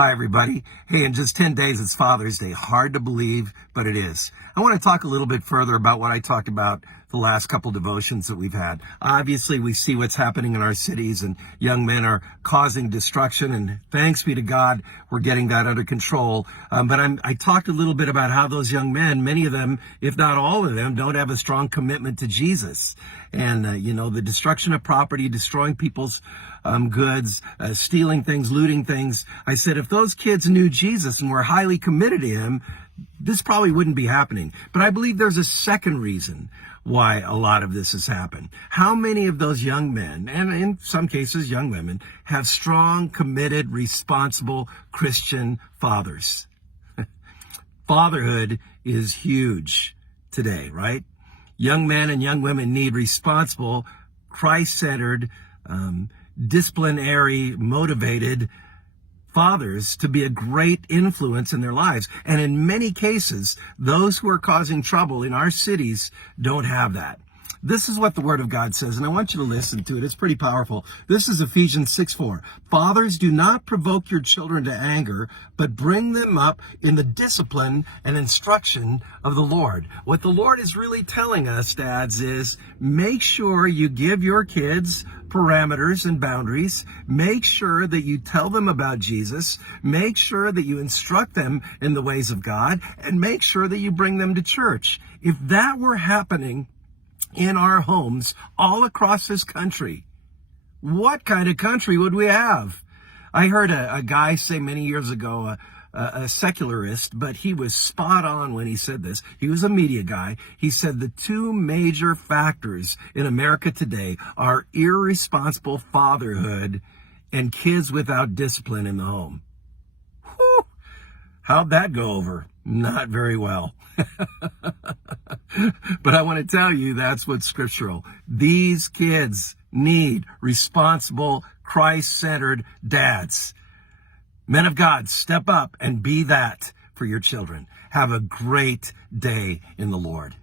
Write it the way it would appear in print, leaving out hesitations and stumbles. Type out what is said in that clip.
Hi, everybody. Hey, in just 10 days, it's Father's Day. Hard to believe, but it is. I want to talk a little bit further about what I talked about the last couple devotions that we've had. Obviously, we see what's happening in our cities, and young men are causing destruction, and thanks be to God, we're getting that under control. I talked a little bit about how those young men, many of them, if not all of them, don't have a strong commitment to Jesus. And, the destruction of property, destroying people's goods, stealing things, looting things. I said, if those kids knew Jesus and were highly committed to him, this probably wouldn't be happening. But I believe there's a second reason why a lot of this has happened. How many of those young men, and in some cases young women, have strong, committed, responsible Christian fathers? Fatherhood is huge today, right? Young men and young women need responsible, Christ-centered, disciplinary, motivated fathers to be a great influence in their lives. And in many cases, those who are causing trouble in our cities don't have that. This is what the Word of God says, and I want you to listen to it. It's pretty powerful. This is Ephesians 6:4. Fathers, do not provoke your children to anger, but bring them up in the discipline and instruction of the Lord. What the Lord is really telling us, dads, is make sure you give your kids parameters and boundaries. Make sure that you tell them about Jesus. Make sure that you instruct them in the ways of God, and make sure that you bring them to church. If that were happening in our homes all across this country, what kind of country would we have? I heard a guy say many years ago, a secularist, but he was spot on when he said this. He was a media guy. He said the two major factors in America today are irresponsible fatherhood and kids without discipline in the home. Whew. How'd that go over? Not very well. But I want to tell you, that's what's scriptural. These kids need responsible, Christ-centered dads. Men of God, step up and be that for your children. Have a great day in the Lord.